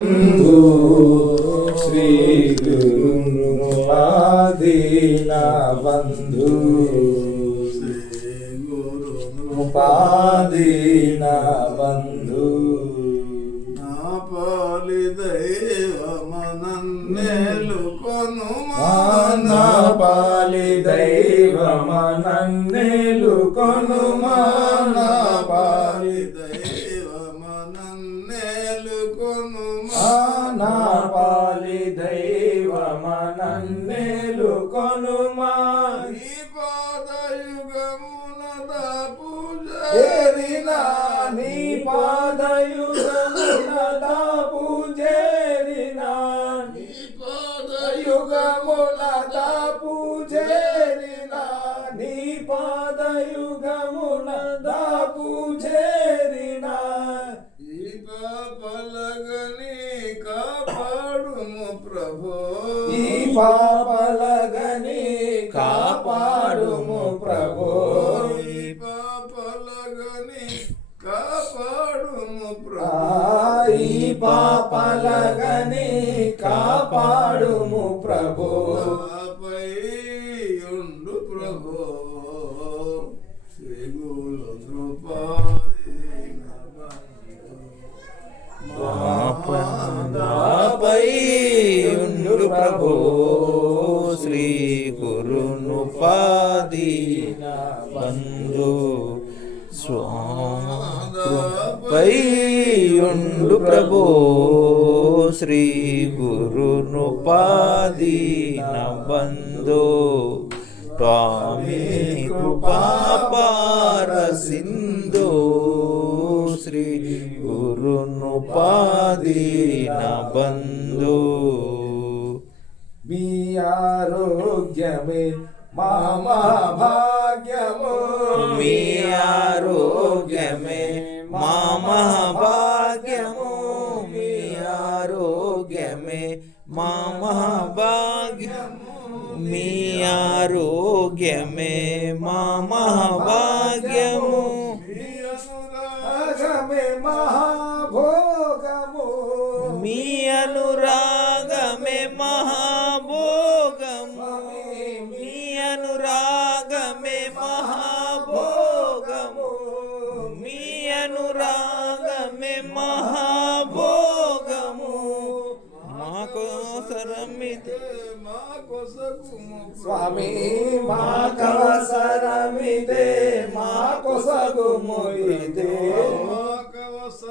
बंधु श्री गुरु दीन बंधु दीन बंधु ना पाली दैवमनन्नेलु कोनुमा ना पाली दैवमनन्नेलु कोनुमा ना पाली ना पाली दैवमनन्नेलु कोनुमा नी पादयुगमुनद पूजेरिना नी पादयुगमुनद पूजेरिना नी पादयुगमुनद पूजेरिना नी पादयुगमुनद पूजेरिना पलगनी कापाडुमु प्रभो ఈ పాపలగని కాపాడుము ప్రభో ఈ పాపలగని కాపాడుము ప్రభో ఈ పాపలగని కాపాడుము ప్రభో నాపై ఉండు ప్రభో శ్రీ గురు నాపై ఉండు ప్రభో శ్రీ గురునుపాదీన బంధు స్వామిపై ఉండు ప్రభో శ్రీ గురునుపాదీన బంధు స్వామి కృపాపార సింధు శ్రీ గురునుపాదీన బంధు మీ ఆరోగ్యమే మా మహాభాగ్యము మీ ఆరోగ్యమే మా మహాభాగ్యము మీ ఆరోగ్యమే మా మహాభాగ్యము మీ ఆరోగ్యమే మా మహాభాగ్యము అనురాగమే మహాభోగము మీ అనురాగమే మహాభోగము మీ అనురాగమే మహాభోగము మీ అనురాగమే మహాభోగము మాకోసరమితే స్వామి మాకవసరమిదే మాకొసగుము ఇదే